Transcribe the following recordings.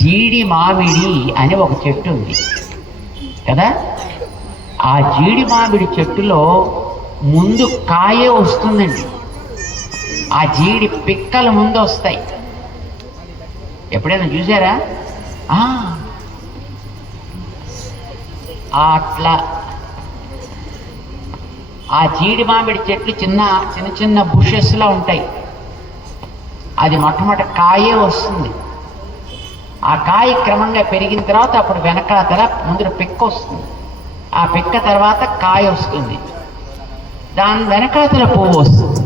జీడి మామిడి అని ఒక చెట్టు ఉంది కదా. ఆ జీడి మామిడి చెట్టులో ముందు కాయే వస్తుందండి. ఆ జీడి పిక్కలు ముందు వస్తాయి. ఎప్పుడైనా చూసారా? అట్లా ఆ జీడి మామిడి చెట్లు చిన్న చిన్న చిన్న బుషెస్లా ఉంటాయి. అది మొట్టమొదటి కాయే వస్తుంది. ఆ కాయ క్రమంగా పెరిగిన తర్వాత అప్పుడు వెనకాతల ముందు పిక్క వస్తుంది. ఆ పిక్క తర్వాత కాయ వస్తుంది. దాని వెనకాతల పువ్వు వస్తుంది.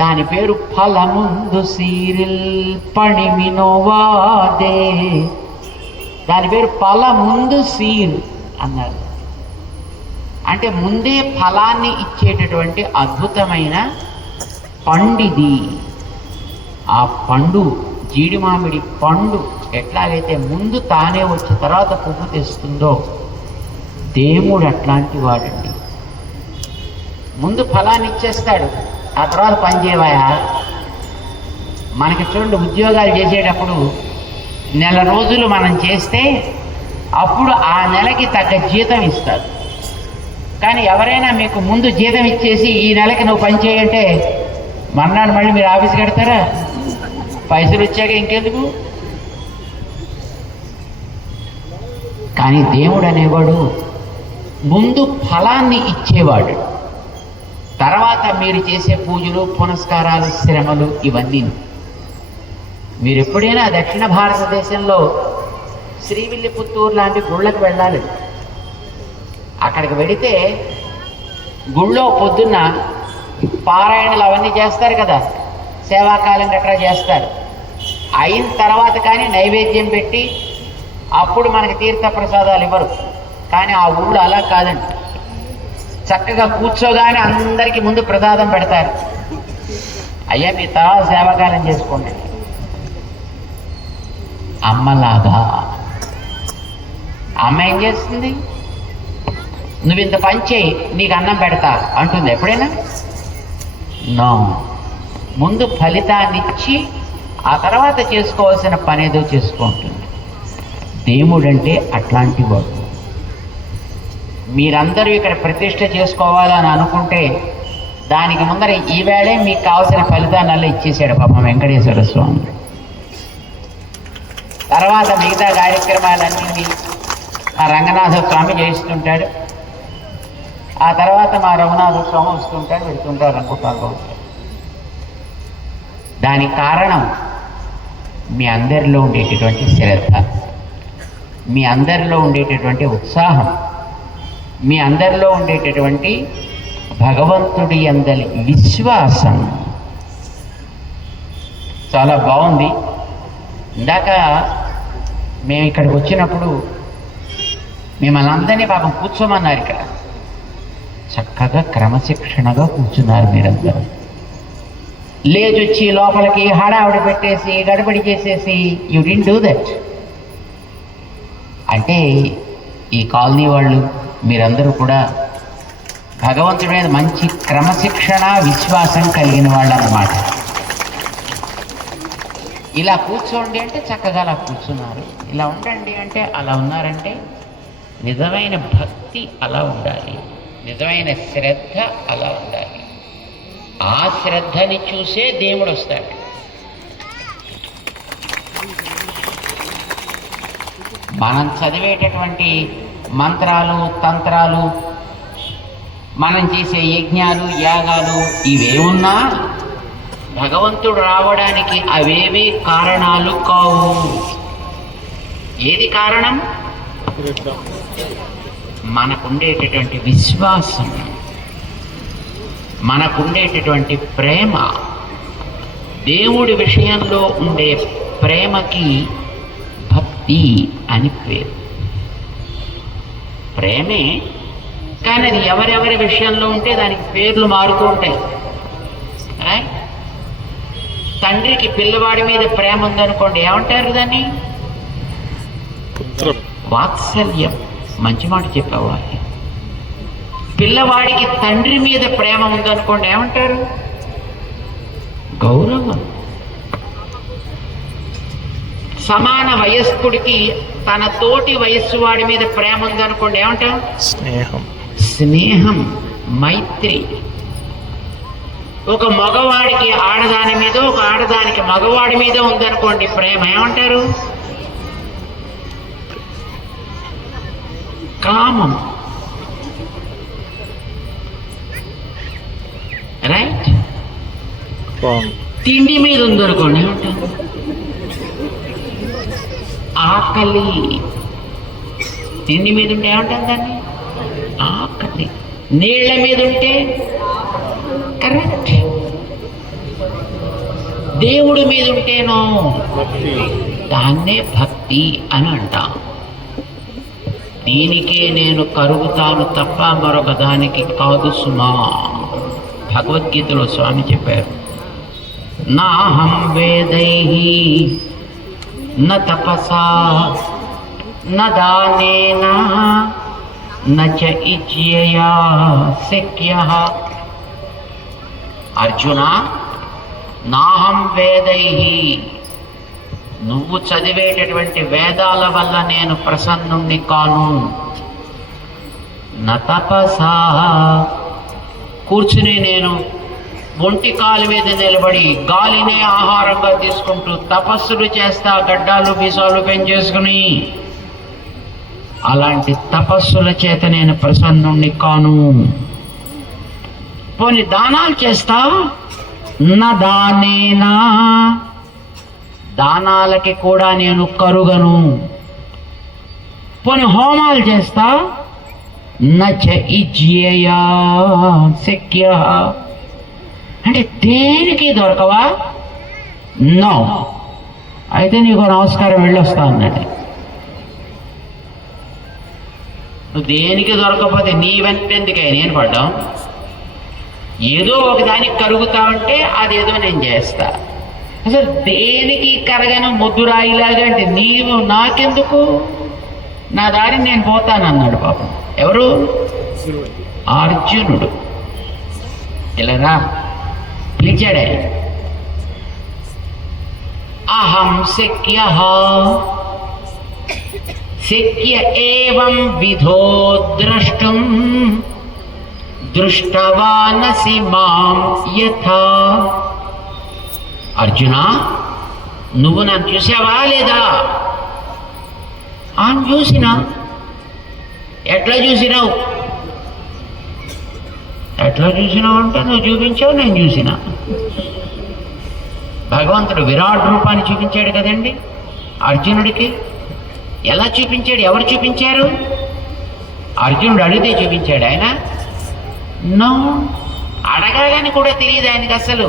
దాని పేరు ఫలముందు సీరిల్ పణిమినోవాదే. దాని పేరు ఫలముందు సీర్ అన్నారు. అంటే ముందే ఫలాన్ని ఇచ్చేటటువంటి అద్భుతమైన పండిది. ఆ పండు జీడి మామిడి పండు ఎట్లాగైతే ముందు తానే వచ్చి తర్వాత పువ్వు తెస్తుందో, దేవుడు అట్లాంటి వాడండి. ముందు ఫలాన్ని ఇచ్చేస్తాడు, ఆ తర్వాత పని చేయవా. మనకి చూడండి, ఉద్యోగాలు చేసేటప్పుడు నెల రోజులు మనం చేస్తే అప్పుడు ఆ నెలకి తగ్గ జీతం ఇస్తారు. కానీ ఎవరైనా మీకు ముందు జీతం ఇచ్చేసి ఈ నెలకి నువ్వు పని చేయంటే మర్నాడు మళ్ళీ మీరు ఆఫీస్కి వెడతారా? పైసలు వచ్చాక ఇంకెందుకు? కానీ దేవుడు అనేవాడు ముందు ఫలాన్ని ఇచ్చేవాడు, తర్వాత మీరు చేసే పూజలు పునస్కారాలు శ్రమలు ఇవన్నీ. మీరు ఎప్పుడైనా దక్షిణ భారతదేశంలో శ్రీవిల్లిపుత్తూరు లాంటి గుళ్ళకి వెళ్ళాలి. అక్కడికి వెడితే గుళ్ళో పొద్దున్న పారాయణలు అవన్నీ చేస్తారు కదా, సేవాకాలం గట్రా చేస్తారు. అయిన తర్వాత కానీ నైవేద్యం పెట్టి అప్పుడు మనకి తీర్థ ప్రసాదాలు ఇవ్వరు. కానీ ఆ ఊళ్ళో అలా కాదండి. చక్కగా కూర్చోగానే అందరికీ ముందు ప్రసాదం పెడతారు. అయ్యా మీ తర్వాత సేవాకాలం చేసుకోండి. అమ్మలాగా అమ్మ ఏం చేస్తుంది? నువ్వు ఇంత పని చేయి, నీకు అన్నం పెడతా అంటుంది ఎప్పుడైనా? నో. ముందు ఫలితాన్ని ఇచ్చి ఆ తర్వాత చేసుకోవాల్సిన పని ఏదో చేసుకుంటుంది. దేవుడంటే అట్లాంటి వాడు. మీరందరూ ఇక్కడ ప్రతిష్ట చేసుకోవాలని అనుకుంటే దానికి ముందర ఈవేళే మీకు కావాల్సిన ఫలితాన్ని ఇచ్చేసాడు పాపం వెంకటేశ్వర స్వామి. తర్వాత మిగతా కార్యక్రమాలన్నీ ఆ రంగనాథ స్వామి చేయిస్తుంటాడు. ఆ తర్వాత మా రఘునాథ స్వామి వస్తుంటాడు, పెడుతుంటారు అనుకుంటారు. దానికి కారణం మీ అందరిలో ఉండేటటువంటి శ్రద్ధ, మీ అందరిలో ఉండేటటువంటి ఉత్సాహం, మీ అందరిలో ఉండేటటువంటి భగవంతుడి యందలి విశ్వాసం. చాలా బాగుంది. ఇందాక మేము ఇక్కడికి వచ్చినప్పుడు మిమ్మల్ని అందరినీ పాపం కూర్చోమన్నారు. ఇక్కడ చక్కగా క్రమశిక్షణగా కూర్చున్నారు మీరందరూ. లేచొచ్చి లోపలికి హడావిడి పెట్టేసి గడబడి చేసేసి యూ డిడ్ంట్ డూ దట్. అంటే ఈ కాలనీ వాళ్ళు మీరందరూ కూడా భగవంతుడి మీద మంచి క్రమశిక్షణ విశ్వాసం కలిగిన వాళ్ళు అన్నమాట. ఇలా కూర్చోండి అంటే చక్కగా అలా కూర్చున్నారు, ఇలా ఉండండి అంటే అలా ఉన్నారంటే నిజమైన భక్తి అలా ఉండాలి, నిజమైన శ్రద్ధ అలా ఉండాలి. ఆ శ్రద్ధని చూసే దేవుడు వస్తాడు. మనం చదివేటటువంటి మంత్రాలు తంత్రాలు, మనం చేసే యజ్ఞాలు యాగాలు ఇవేమున్నా భగవంతుడు రావడానికి అవేమీ కారణాలు కావు. ఏది కారణం? మనకుండేటటువంటి విశ్వాసం, మనకుండేటటువంటి ప్రేమ. దేవుడి విషయంలో ఉండే ప్రేమకి భక్తి అని పేరు. ప్రేమే, కానీ అది ఎవరెవరి విషయంలో ఉంటే దానికి పేర్లు మారుతూ ఉంటాయి. తండ్రికి పిల్లవాడి మీద ప్రేమ ఉందనుకోండి, ఏమంటారు దాన్ని? వాత్సల్యం. మంచి మాట చెప్పావా. పిల్లవాడికి తండ్రి మీద ప్రేమ ఉందనుకోండి, ఏమంటారు? గౌరవం. సమాన వయస్కుడికి తన తోటి వయస్సు వాడి మీద ప్రేమ ఉందనుకోండి, ఏమంటాం? స్నేహం. స్నేహం, మైత్రి. ఒక మగవాడికి ఆడదాని మీద, ఒక ఆడదానికి మగవాడి మీద ఉందనుకోండి ప్రేమ, ఏమంటారు? కామం. రైట్? తిండి మీద ఉందనుకోండి, ఏమంటారు? ఆకలి. తిండి మీద ఉంటే ఏమంటాం దాన్ని? ఆకలి. నీళ్ల మీద ఉంటే కరెక్ట్. దేవుడి మీద ఉంటేనో దాన్నే భక్తి అని అంటాం. దీనికే నేను కరుగుతాను తప్ప మరొక దానికి కాదు సుమా. భగవద్గీతలో స్వామి చెప్పారు, నాహం వేదైః న తపసా న దానేన న చ ఇజ్యయా శక్యః. అర్జున, నాహం వేదైః, నువ్వు చదివేటటువంటి వేదాల వల్ల నేను ప్రసన్నుణ్ణి కాను. న తపసా, కూర్చుని నేను ఒంటి కాలు మీద నిలబడి గాలినే ఆహారంగా తీసుకుంటూ తపస్సులు చేస్తా, గడ్డాలు మీసాలు పెంచేసుకుని, అలాంటి తపస్సుల చేత నేను ప్రసన్నుణ్ణి కాను. పోని దానాలు చేస్తా, నా దానేనా, దానాలకి కూడా నేను కరుగను. పోని హోమాలు చేస్తా, నచ ఇజ్యయా శక్య, అంటే దేనికి దొరకవా? నో. అయితే నీకు నమస్కారం వెళ్ళొస్తా అన్నాడు. నువ్వు దేనికి దొరకకపోతే నీ వెంటెందుకే నేను పడ్డాం? ఏదో ఒకదానికి కరుగుతా ఉంటే అదేదో నేను చేస్తా. అసలు దేనికి కరగను ముద్దురాయిలాగా అంటే నీవు నాకెందుకు, నా దారి నేను పోతానన్నాడు పాపం. ఎవరు? అర్జునుడు. ఇలారా పిలిచాడే. అహం శక్యః శక్య ఏవం విధో ద్రష్టుం దృష్టవానసి మాం యథా. అర్జున, నువ్వు నన్ను చూసావా లేదా? చూసినా. ఎట్లా చూసినావు? ఎట్లా చూసినావు అంటే నువ్వు చూపించావు, నేను చూసినా. భగవంతుడు విరాట్ రూపాన్ని చూపించాడు కదండి అర్జునుడికి. ఎలా చూపించాడు? ఎవరు చూపించారు? అర్జునుడు అడిగితే చూపించాడు ఆయన? నో, అడగాలని కూడా తెలియదు ఆయనకి అసలు.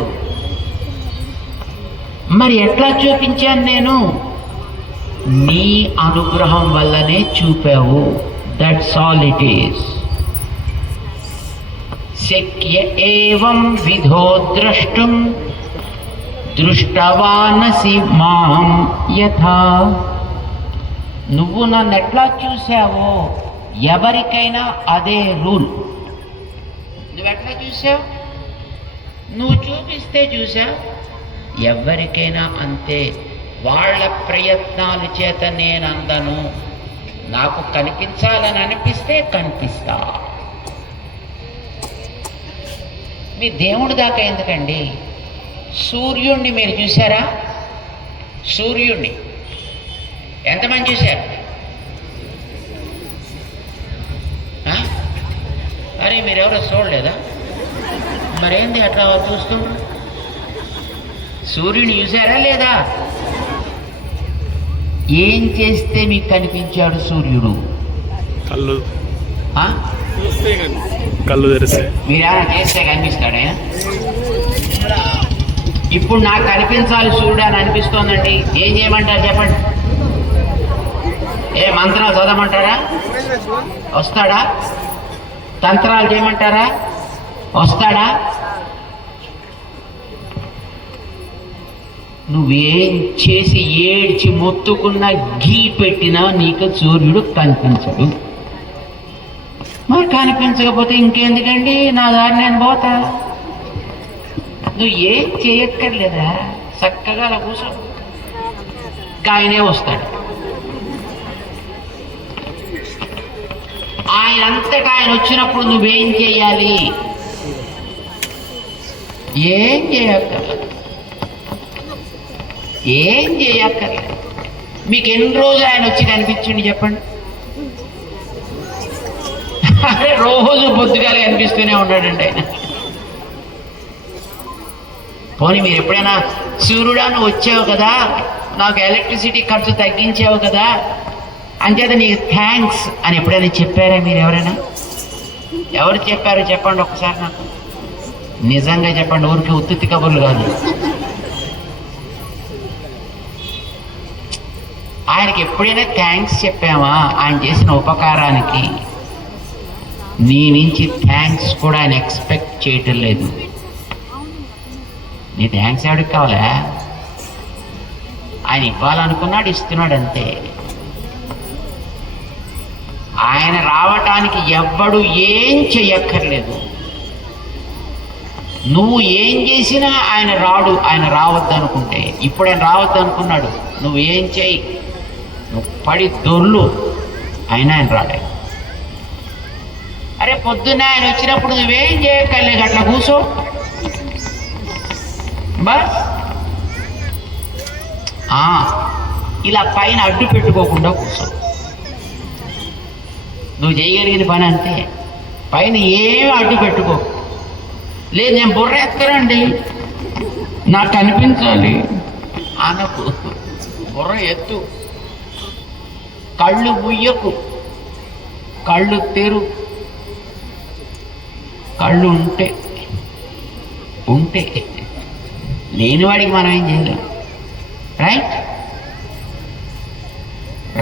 మరి ఎట్లా చూపించాను నేను? నీ అనుగ్రహం వల్లనే చూపావు. That's all it is. శక్య ఏవం విధో ద్రష్టుం దృష్టవానసి మాం యథా. నువ్వు నన్ను ఎట్లా చూసావో ఎవరికైనా అదే రూల్. నువ్వెట్లా చూసావు? నువ్వు చూపిస్తే చూసావు. ఎవరికైనా అంతే. వాళ్ళ ప్రయత్నాల చేత నేను అందను. నాకు కనిపించాలని అనిపిస్తే కనిపిస్తా. మీ దేవుడి దాకా ఎందుకండి? సూర్యుడిని మీరు చూసారా? సూర్యుడిని ఎంతమంది చూశారు? అరే మీరెవరో చూడలేదా? మరేంది అట్లా చూస్తూ? సూర్యుని చూసారా లేదా? ఏం చేస్తే మీకు కనిపించాడు సూర్యుడు? కళ్ళు కళ్ళు తెరిస్తే. మీరేమైనా చేస్తే కనిపిస్తాడే? ఇప్పుడు నాకు కనిపించాలి సూర్యుడు అని అనిపిస్తోందండి. ఏం చేయమంటారు చెప్పండి? ఏ మంత్రాలు చదవమంటారా? వస్తాడా? తంత్రాలు చేయమంటారా? వస్తాడా? నువ్వేం చేసి ఏడ్చి మొత్తుకున్నా గీ పెట్టినా నీకు సూర్యుడు కనిపించడు. మరి కనిపించకపోతే ఇంకెందుకండి, నా దారి నేను పోతా. నువ్వు ఏం చేయక్కర్లేదా, చక్కగా అలా కూర్చో. ఆయనే వస్తాడు. ఆయనంతటా ఆయన వచ్చినప్పుడు నువ్వేం చేయాలి? ఏం చేయక్కర్లేదు, ఏం చేయక్కర్లేదు. మీకు ఎన్ని రోజులు ఆయన వచ్చి కనిపించండి చెప్పండి. అరే రోజు పొద్దుగాల కనిపిస్తూనే ఉన్నాడండి ఆయన. పోనీ మీరు ఎప్పుడైనా సూర్యుడా నువ్వు వచ్చావు కదా, నాకు ఎలక్ట్రిసిటీ ఖర్చు తగ్గించావు కదా, అంచేత నీకు థ్యాంక్స్ అని ఎప్పుడైనా చెప్పారా మీరు? ఎవరు చెప్పారో చెప్పండి ఒకసారి నాకు. నిజంగా చెప్పండి, ఊరికి ఉత్తుత్తి కబుర్లు కాదు. ఆయనకి ఎప్పుడైనా థ్యాంక్స్ చెప్పామా? ఆయన చేసిన ఉపకారానికి నీ నుంచి థ్యాంక్స్ కూడా ఆయన ఎక్స్పెక్ట్ చేయటం లేదు. నీ థ్యాంక్స్ ఎవరికి కావాలా? ఆయన ఇవ్వాలనుకున్నాడు, ఇస్తున్నాడు అంతే. ఆయన రావటానికి ఎవ్వడు ఏం చెయ్యక్కర్లేదు. నువ్వు ఏం చేసినా ఆయన రాడు. ఆయన రావద్దు అనుకుంటే, ఇప్పుడు ఆయన రావద్దు అనుకున్నాడు, నువ్వు ఏం చెయ్యి, నువ్వు పడి దొర్లు, అయినా ఆయన రాడే. అరే పొద్దున్న ఆయన వచ్చినప్పుడు నువ్వేం చేయక్కర్లేదు, అట్లా కూర్చో బస్. ఇలా పైన అడ్డు పెట్టుకోకుండా కూర్చో. నువ్వు చేయగలిగిన పని అంతే, పైన ఏమి అడ్డు పెట్టుకో. లేదు నేను బుర్ర ఎత్తరండి, నాకు కనిపించాలి అనకు. బుర్ర ఎత్తు, కళ్ళు ముయ్యకు, కళ్ళు తెరు. కళ్ళు ఉంటే లేనివాడికి మనం ఏం చేయలేం, రైట్?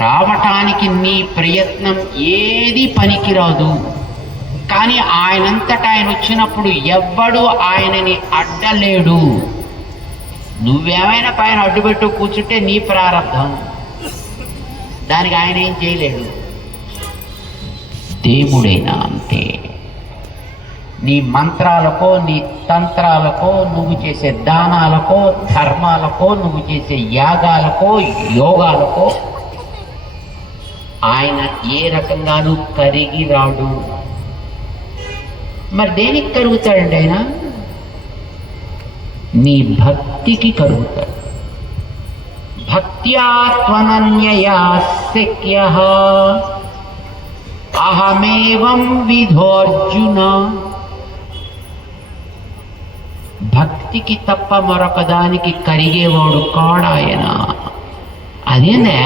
రావటానికి నీ ప్రయత్నం ఏది పనికిరాదు. కానీ ఆయనంతటా ఆయన వచ్చినప్పుడు ఎవ్వడు ఆయనని అడ్డలేడు. నువ్వేమైనా పైన అడ్డుపెట్టు కూర్చుంటే నీ ప్రారంభం, దానికి ఆయన ఏం చేయలేడు. దేవుడైనా అంతే. నీ మంత్రాలకో, నీ తంత్రాలకో, నువ్వు చేసే దానాలకో, ధర్మాలకో, నువ్వు చేసే యాగాలకో, యోగాలకో ఆయన ఏ రకంగానూ కరిగి రాడు. మరి దేనికి కరుగుతాడండి ఆయన? నీ భక్తికి కరుగుతాడు. భక్త్యా త్వనన్యయా శక్యః అహమేవం విధోర్జున. భక్తికి తప్ప మరొక దానికి కరిగేవాడు కాడాయన. అదేనే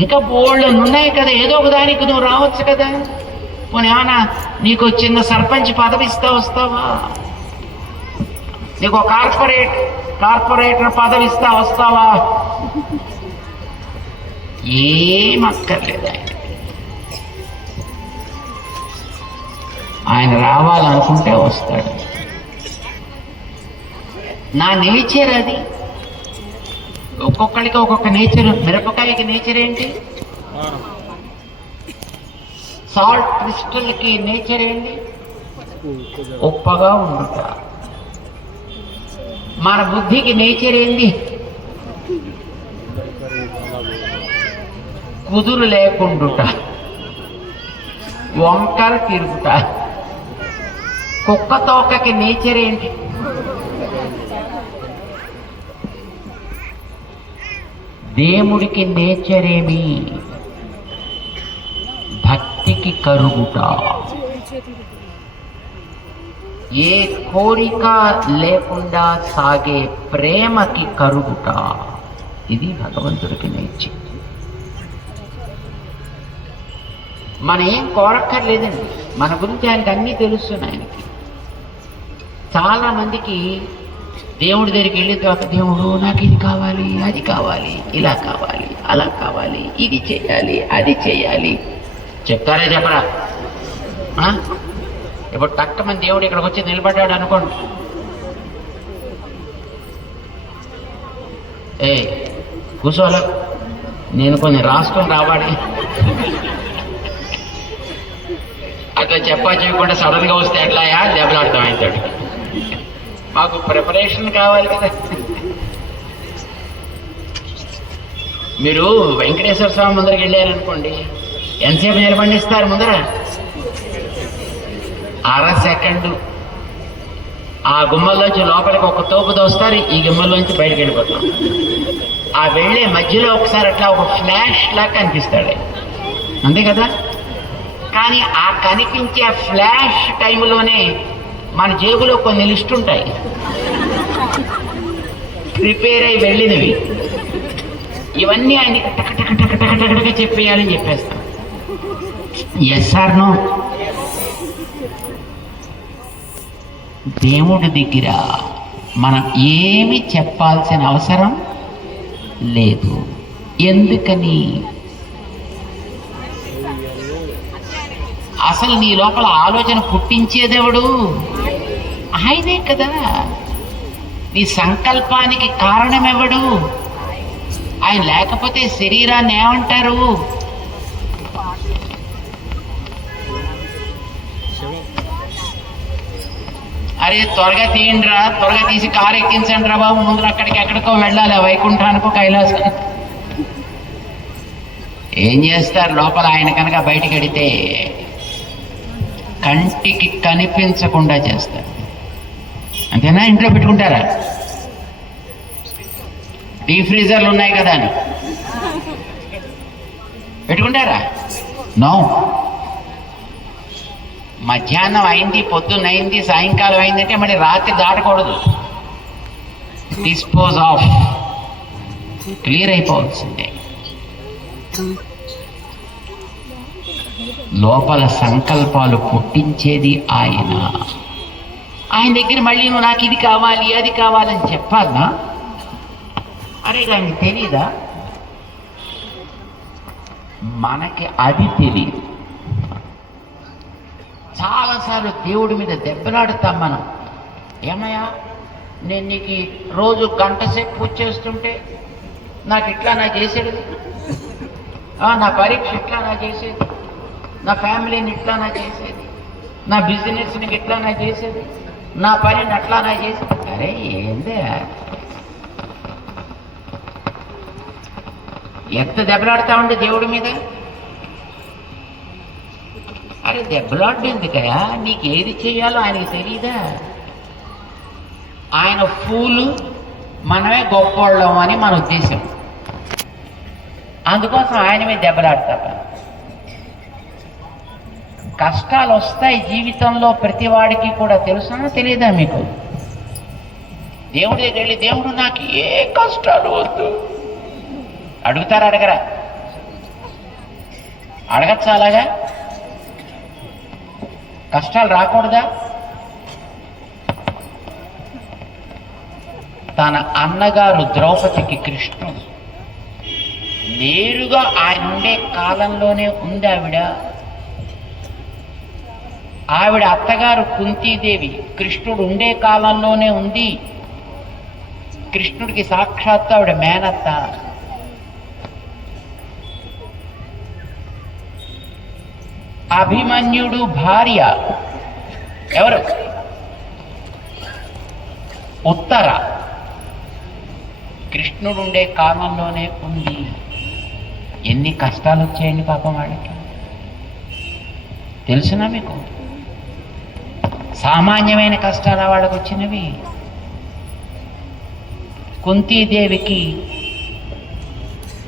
ఇంకా బోళ్ళు ఉన్నాయి కదా, ఏదో ఒక దానికి నువ్వు రావచ్చు కదా. పోనీ ఏమన్నా నీకు చిన్న సర్పంచ్ పదవి వస్తావా? నీకు కార్పొరేటర్ పదవి వస్తావా? ఏం అక్కర్లేదు ఆయనకి. ఆయన రావాలనుకుంటే వస్తాడు. నా నేచర్ అది. ఒక్కొక్కడికి ఒక్కొక్క నేచర్. మిరపకాయకి నేచర్ ఏంటి? సాల్ట్ క్రిస్టల్కి నేచర్ ఏంటి? ఉప్పగా ఉండుట. మన బుద్ధికి నేచర్ ఏంది? కుదురు లేకుండుట, వంకర తిరుగుట. కుక్క తోకకి నేచర్ ఏంటి? దేవుడికి నేచర్ ఏమి? భక్తికి కరుగుట. ఏ కోరిక లేకుండా సాగే ప్రేమకి కరుగుట. ఇది భగవంతుడికి నేర్చి. మనం ఏం కోరక్కర్లేదండి, మన గురించి ఆయనకి అన్నీ తెలుస్తున్నాయి. ఆయనకి చాలా మందికి దేవుడి దగ్గరికి వెళ్ళిన తర్వాత, దేవుడు నాకు ఇది కావాలి, అది కావాలి, ఇలా కావాలి, అలా కావాలి, ఇది చేయాలి, అది చేయాలి. చెప్తారా చెప్పరా? ఇప్పుడు తక్కువమంది దేవుడు ఇక్కడికి వచ్చి నిలబడ్డాడు అనుకోండి, కూర్చోలే, నేను కొన్ని రాష్ట్రం రావాలి అట్లా చెప్పకుండా సడన్గా వస్తే ఎట్లాయా దెబ్బలాడతాం అవుతాడు. మాకు ప్రిపరేషన్ కావాలి కదా. మీరు వెంకటేశ్వర స్వామి ముందరికి వెళ్ళారనుకోండి, ఎంతసేపు నిలబండిస్తారు ముందర? అర సెకండు. ఆ గుమ్మల్లోంచి లోపలికి ఒక తోపు దోస్తారు, ఈ గుమ్మల్లోంచి బయటకు వెళ్ళిపోతాం. ఆ వెళ్ళే మధ్యలో ఒకసారి అట్లా ఒక ఫ్లాష్ లాగా కనిపిస్తాడు, అంతే కదా? కానీ ఆ కనిపించే ఫ్లాష్ టైంలోనే మన జేబులో కొన్ని లిస్ట్ ఉంటాయి, ప్రిపేర్ అయి వెళ్ళినవి. ఇవన్నీ ఆయనకి టకటక చెప్పేయాలని చెప్పేస్తాం. Yes or no? దేవుడి దగ్గర మనం ఏమి చెప్పాల్సిన అవసరం లేదు. ఎందుకని? అసలు నీ లోపల ఆలోచన పుట్టించేదెవడు? ఆయనే కదా. నీ సంకల్పానికి కారణమెవడు? ఆయన లేకపోతే శరీరాన్ని ఏమంటారు? అరే త్వరగా తీయండిరా, త్వరగా తీసి కారు ఎక్కించండి రా బాబు, ముందు అక్కడికి ఎక్కడికో వెళ్ళాలి, వైకుంఠానికో కైలాసం. ఏం చేస్తారు లోపల? ఆయన కనుక బయటికి వెడితే కంటికి కనిపించకుండా చేస్తారు, అంతేనా? ఇంట్లో పెట్టుకుంటారా? డీప్ ఫ్రీజర్లు ఉన్నాయి కదా అని పెట్టుకుంటారా? నో. మధ్యాహ్నం అయింది, పొద్దున్న అయింది, సాయంకాలం అయిందంటే మరి రాత్రి దాటకూడదు. డిస్పోజ్ ఆఫ్, క్లియర్ అయిపోవాల్సిందే. లోపల సంకల్పాలు పుట్టించేది ఆయన. ఆయన దగ్గర మళ్ళీ నువ్వు నాకు ఇది కావాలి అది కావాలని చెప్పాలనా? అరే ఆయనకి తెలీదా? మనకి అది తెలియదు. చాలాసార్లు దేవుడి మీద దెబ్బలాడుతాం మనం. ఏమయ్యా, నేను నీకు రోజు గంట సేపు పూజ చేస్తుంటే నాకు ఇట్లా నా చేసేది, నా పరీక్ష ఇట్లా నా చేసేది, నా ఫ్యామిలీని ఇట్లా నా చేసేది, నా బిజినెస్ని ఇట్లా నా చేసేది, నా పనిని అట్లా నా చేసేది. అరే ఏందే, ఎంత దెబ్బలాడుతా ఉండే దేవుడి మీద? అరే దెబ్బలాడ్డు ఎందుకయా? నీకు ఏది చేయాలో ఆయనకి తెలీదా? ఆయన ఫూలు, మనమే గొప్పవాళ్ళం అని మన ఉద్దేశం. అందుకోసం ఆయన మీద దెబ్బలాడతాం. కష్టాలు వస్తాయి జీవితంలో, ప్రతి వాడికి కూడా. తెలుసా తెలియదా మీకు? దేవుడి దగ్గర వెళ్ళి దేవుడు నాకు ఏ కష్టాలు వద్దు అడుగుతారా? అడగరా? అడగచ్చా? అలాగా కష్టాలు రాకూడదా? తన అన్నగారు ద్రౌపదికి కృష్ణుడు నేరుగా ఆయన ఉండే కాలంలోనే ఉంది. ఆవిడ అత్తగారు కుంతీదేవి కృష్ణుడు ఉండే కాలంలోనే ఉంది. కృష్ణుడికి సాక్షాత్తు ఆవిడ మేనత్త. అభిమన్యుడు భార్య ఎవరు? ఉత్తర. కృష్ణుడు ఉండే కాలంలోనే ఉంది. ఎన్ని కష్టాలు వచ్చాయండి పాపం వాళ్ళకి, తెలుసునా మీకు? సామాన్యమైన కష్టాలు వాళ్ళకు వచ్చినవి. కుంతీదేవికి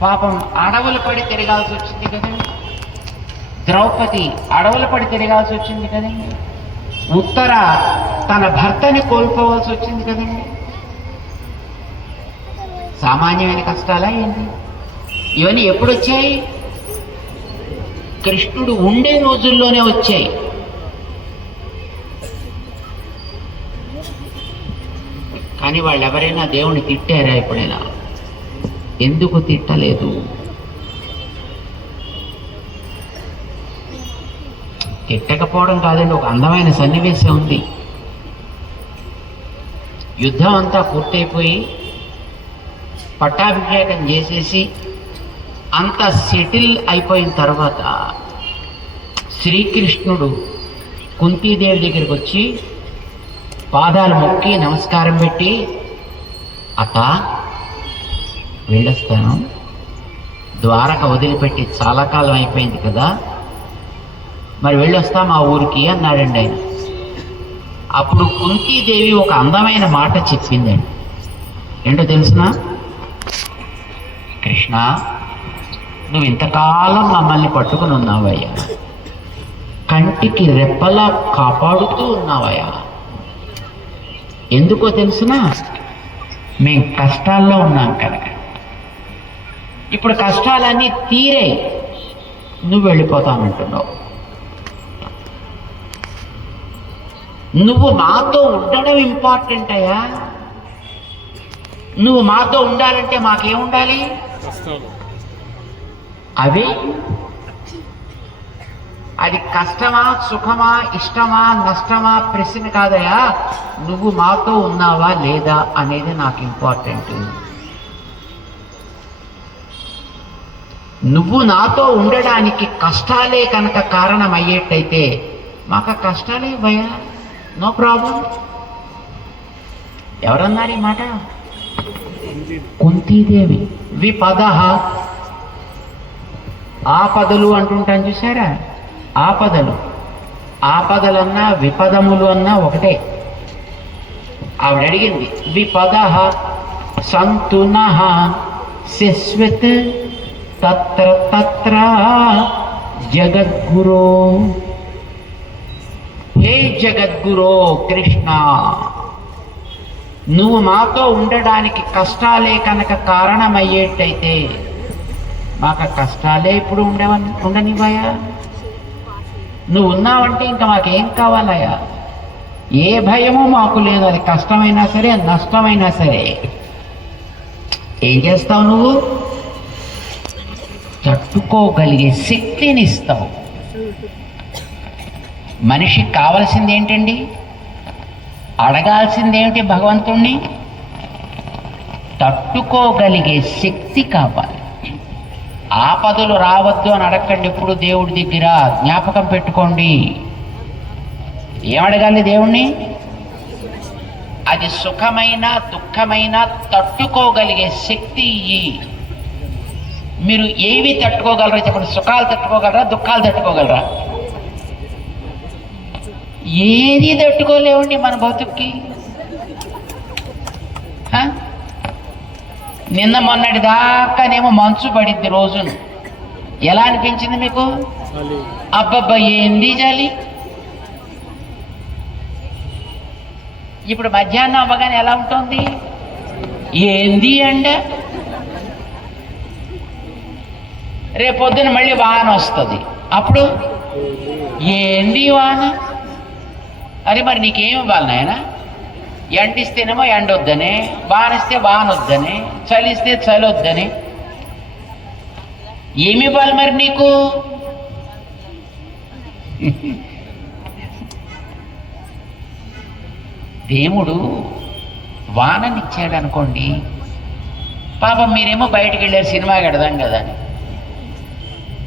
పాపం అడవులు పడి తిరగాల్సి వచ్చింది కదండి. ద్రౌపది అడవులు పడి తిరగాల్సి వచ్చింది కదండి. ఉత్తర తన భర్తని కోల్పోవాల్సి వచ్చింది కదండి. సామాన్యమైన కష్టాలా ఏంటి? ఇవన్నీ ఎప్పుడు వచ్చాయి? కృష్ణుడు ఉండే రోజుల్లోనే వచ్చాయి. కానీ వాళ్ళు ఎవరైనా దేవుణ్ణి తిట్టారా ఎప్పుడైనా? ఎందుకు తిట్టలేదు? తిట్టకపోవడం కాదండి, ఒక అందమైన సన్నివేశం ఉంది. యుద్ధం అంతా పూర్తయిపోయి పట్టాభిషేకం చేసేసి అంతా సెటిల్ అయిపోయిన తర్వాత శ్రీకృష్ణుడు కుంతీదేవి దగ్గరికి వచ్చి పాదాలు మొక్కి నమస్కారం పెట్టి, అత్త వెళ్ళొస్తాను, ద్వారక వదిలిపెట్టి చాలా కాలం అయిపోయింది కదా, మరి వెళ్ళొస్తాం ఆ ఊరికి అన్నాడండి ఆయన. అప్పుడు కుంతీదేవి ఒక అందమైన మాట చెప్పిందండి. ఏంటో తెలుసునా? కృష్ణ, నువ్వు ఇంతకాలం మమ్మల్ని పట్టుకుని ఉన్నావయ్యా, కంటికి రెప్పలా కాపాడుతూ ఉన్నావయ్యా. ఎందుకో తెలుసునా? మేము కష్టాల్లో ఉన్నాం కనుక. ఇప్పుడు కష్టాలన్నీ తీరాయి, నువ్వు వెళ్ళిపోతానంటున్నావు. నువ్వు మాతో ఉండడం ఇంపార్టెంట్ అయ్యా. నువ్వు మాతో ఉండాలంటే మాకేముండాలి? అవి అది కష్టమా, సుఖమా, ఇష్టమా, నష్టమా ప్రశ్న కాదయా. నువ్వు మాతో ఉన్నావా లేదా అనేది నాకు ఇంపార్టెంట్. నువ్వు నాతో ఉండడానికి కష్టాలే కనుక కారణమయ్యేటైతే మాకు కష్టాలే భయా, నో ప్రాబ్లం. ఎవరన్నారు ఈ మాట? కుంతీదేవి. విపద, ఆపదలు అంటుంటాం చూసారా? ఆపదలు, ఆపదలన్నా విపదములు అన్నా ఒకటే. ఆవిడ అడిగింది, విపద సంతు నః శశ్వత్ తత్ర తత్ర జగద్గురో. హే జగద్గురో కృష్ణ, నువ్వు మాతో ఉండడానికి కష్టాలే కనుక కారణమయ్యేటైతే మాకు కష్టాలే ఇప్పుడు ఉండనివ్వయా. నువ్వు ఉన్నావంటే ఇంకా మాకేం కావాలయ్యా? ఏ భయమూ మాకు లేదు. అది కష్టమైనా సరే, నష్టమైనా సరే. ఏం చేస్తావు నువ్వు? తట్టుకోగలిగే శక్తిని ఇస్తావు. మనిషికి కావలసింది ఏంటండి? అడగాల్సిందేమిటి భగవంతుణ్ణి? తట్టుకోగలిగే శక్తి కావాలి. ఆపదలు రావద్దు అని అడగండి ఎప్పుడు దేవుడి దగ్గర. జ్ఞాపకం పెట్టుకోండి. ఏమడగాలి దేవుణ్ణి? అది సుఖమైన దుఃఖమైన తట్టుకోగలిగే శక్తి ఇయ్యి. మీరు ఏవి తట్టుకోగలరా చెప్పండి? సుఖాలు తట్టుకోగలరా, దుఃఖాలు తట్టుకోగలరా? ఏది తట్టుకోలేవండి మన బతుక్కి. నిన్న మొన్నటి దాకానేమో మంచు పడింది రోజును. ఎలా అనిపించింది మీకు? అబ్బబ్బా ఏంది చలి. ఇప్పుడు మధ్యాహ్నం అవ్వగానే ఎలా ఉంటుంది? ఏంది ఎండ. రేపొద్దున మళ్ళీ వాన వస్తుంది. అప్పుడు ఏంది వాన. అరే మరి నీకేమి ఇవ్వాలి నాయన? ఎండిస్తేనేమో ఎండొద్దని, వానిస్తే వానొద్దని, చలిస్తే చలొద్దని. ఏమి ఇవ్వాలి మరి నీకు? దేవుడు వాననిచ్చాడు అనుకోండి. పాపం మీరేమో బయటికి వెళ్ళారు సినిమాకి వెడదాం కదా అని.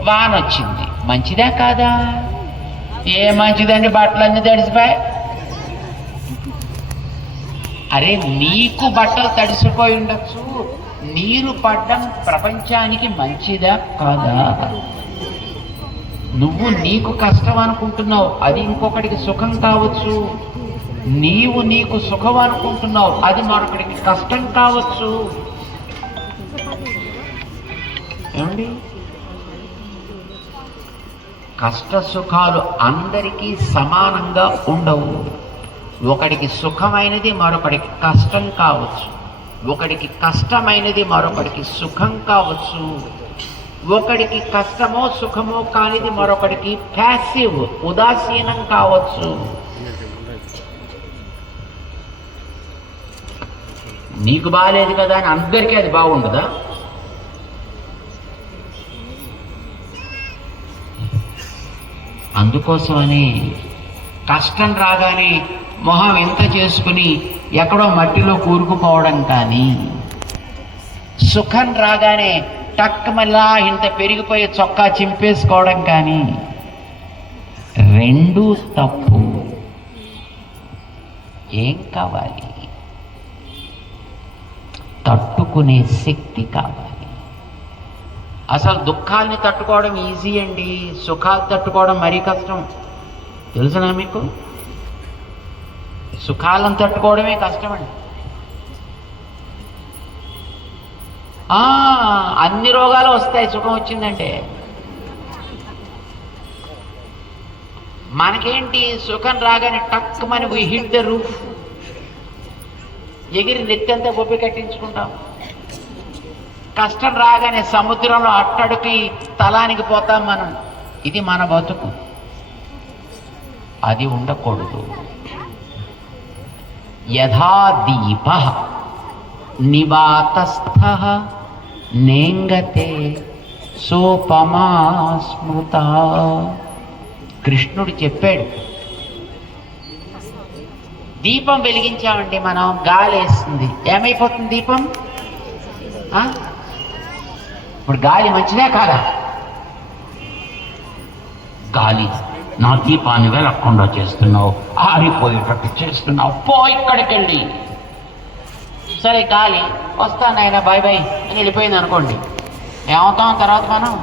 వాన వచ్చింది, మంచిదా కాదా? ఏ మంచిదండి, బట్టలన్నీ తడిసిపోయి. అరే నీకు బట్టలు తడిసిపోయి ఉండొచ్చు, నీరు పడ్డం ప్రపంచానికి మంచిదా కాదా? నువ్వు నీకు కష్టం అనుకుంటున్నావు, అది ఇంకొకటికి సుఖం కావచ్చు. నీవు నీకు సుఖం అనుకుంటున్నావు, అది మరొకటికి కష్టం కావచ్చు. ఏమండి? కష్ట సుఖాలు అందరికీ సమానంగా ఉండవు. ఒకడికి సుఖమైనది మరొకడికి కష్టం కావచ్చు, ఒకడికి కష్టమైనది మరొకడికి సుఖం కావచ్చు, ఒకడికి కష్టమో సుఖమో కానిది మరొకడికి ప్యాసివ్ ఉదాసీనం కావచ్చు. నీకు బాగాలేదు కదా అని అందరికీ అది బాగుండదా? అందుకోసమని కష్టం రాగానే మొహం ఎంత చేసుకుని ఎక్కడో మట్టిలో కూరుకుపోవడం కానీ, సుఖం రాగానే టక్ మళ్ళా ఇంత పెరిగిపోయి చొక్కా చింపేసుకోవడం కానీ రెండూ తప్పు. ఏం కావాలి? తట్టుకునే శక్తి కావాలి. అసలు దుఃఖాల్ని తట్టుకోవడం ఈజీ అండి, సుఖాలు తట్టుకోవడం మరీ కష్టం. తెలుసునా మీకు? సుఖాలను తట్టుకోవడమే కష్టమండి. అన్ని రోగాలు వస్తాయి సుఖం వచ్చిందంటే. మనకేంటి, సుఖం రాగానే టక్కుమని వి హిట్ ద రూఫ్, ఎగిరి నెత్తంతా బొబ్బి కట్టించుకుంటాం. కష్టం రాగానే సముద్రంలో అట్టడికి తలానికి పోతాం మనం. ఇది మన బతుకు. అది ఉండకూడదు. యథా దీప నివాతస్థ నేంగతే సోపమా స్మృత. కృష్ణుడు చెప్పాడు, దీపం వెలిగించామంటే మనం, గాలి వేస్తుంది, ఏమైపోతుంది దీపం? ఇప్పుడు గాలి మంచిదే కాదా? గాలి, నా దీపాన్ని వెలగకుండా చేస్తున్నావు, ఆరిపోయేటట్టు చేస్తున్నావు, పో ఇక్కడికి వెళ్ళి. సరే గాలి వస్తాను ఆయన బాయ్ బాయ్ అని వెళ్ళిపోయింది అనుకోండి, ఏమవుతాం తర్వాత మనం?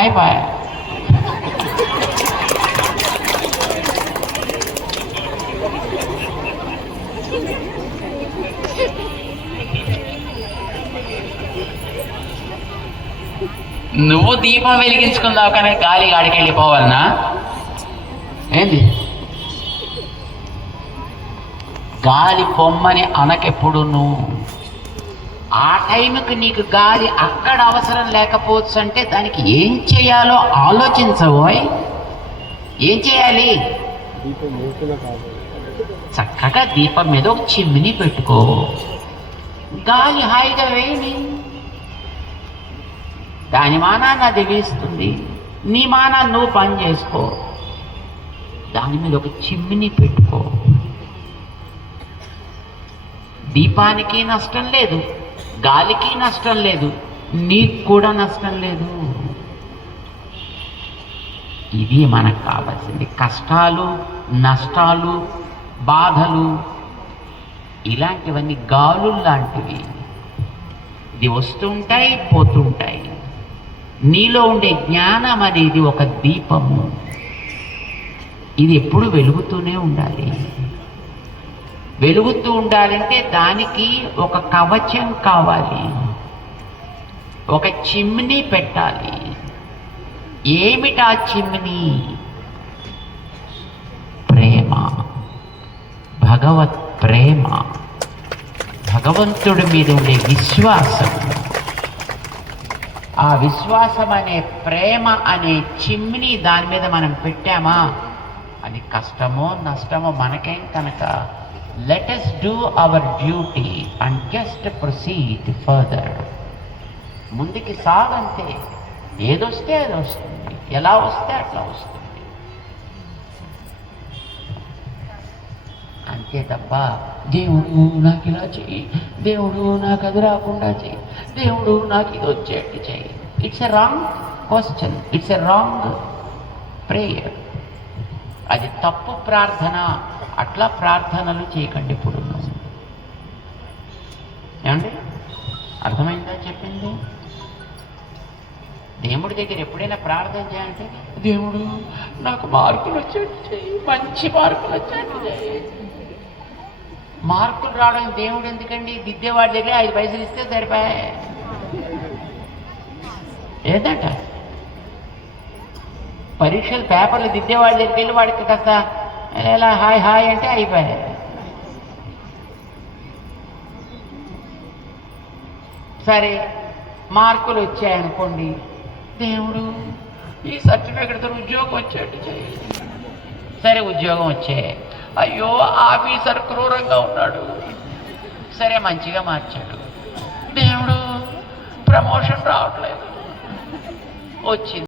అయిపోయా. నువ్వు దీపం వెలిగించుకుందావు కానీ గాలి గాడికి వెళ్ళిపోవాలనా ఏంది? గాలి పొమ్మని అనకెప్పుడు నువ్వు ఆ టైంకి నీకు గాలి అక్కడ అవసరం లేకపోవచ్చు అంటే దానికి ఏం చేయాలో ఆలోచించబోయ్. ఏం చేయాలి? చక్కగా దీపం మీద ఒక చిమ్మిని పెట్టుకో, గాలి హాయిగా వేయని, దాని మానాన్ని అది వేస్తుంది, నీ మానాన్ని నువ్వు పని చేసుకో. దాని మీద ఒక చిమ్మిని పెట్టుకో. దీపానికి నష్టం లేదు, గాలికి నష్టం లేదు, నీకు కూడా నష్టం లేదు. ఇది మనకు కావాల్సింది. కష్టాలు, నష్టాలు, బాధలు ఇలాంటివన్నీ గాలు లాంటివి. ఇది వస్తుంటాయి, పోతుంటాయి. నీలో ఉండే జ్ఞానం అనేది ఒక దీపము. ఇది ఎప్పుడు వెలుగుతూనే ఉండాలి. వెలుగుతూ ఉండాలంటే దానికి ఒక కవచం కావాలి, ఒక చిమ్ని పెట్టాలి. ఏమిటా చిమ్ని? ప్రేమ, భగవత్ ప్రేమ, భగవంతుడి మీద ఉండే విశ్వాసం. ఆ విశ్వాసం అనే ప్రేమ అనే చిమ్ని దాని మీద మనం పెట్టామా, అది కష్టమో నష్టమో మనకేం కనుక, let us do our duty and just proceed further. ముందుకి సాగంతే. ఏదొస్తే అది వస్తుంది, ఎలా వస్తే అట్లా వస్తుంది, అంతే తప్ప దేవుడు నాకు ఇలా చెయ్యి, దేవుడు నాకు అది రాకుండా చెయ్యి, దేవుడు నాకు ఇది వచ్చేట్టు చెయ్యి. It's a wrong question, it's a wrong prayer. అది తప్పు ప్రార్థన. అట్లా ప్రార్థనలు చేయకండి ఇప్పుడు. ఏమండి, అర్థమైందా చెప్పింది? దేవుడి దగ్గర ఎప్పుడైనా ప్రార్థన చేయాలంటే, దేవుడు నాకు మార్కులు వచ్చేట్టు చెయ్యి, మంచి మార్కులు వచ్చేట్టు చెయ్యి. మార్కులు రావడం దేవుడు ఎందుకండి? దిద్దేవాడి దగ్గర 5 పైసలు ఇస్తే సరిపోయా. ఏదంట పరీక్షలు పేపర్లు దిద్దేవాడి దగ్గరికి వెళ్ళి వాడికి కాస్త ఎలా హాయ్ హాయ్ అంటే అయిపోయాయి. సరే మార్కులు వచ్చాయనుకోండి, దేవుడు ఈ సర్టిఫికెట్తో ఉద్యోగం వచ్చేట్టు చేయి. సరే ఉద్యోగం వచ్చాయి. అయ్యో ఆఫీసర్ క్రూరంగా ఉన్నాడు, సరే మంచిగా మార్చాడు. దేవుడు ప్రమోషన్ రావట్లేదు, వచ్చింది.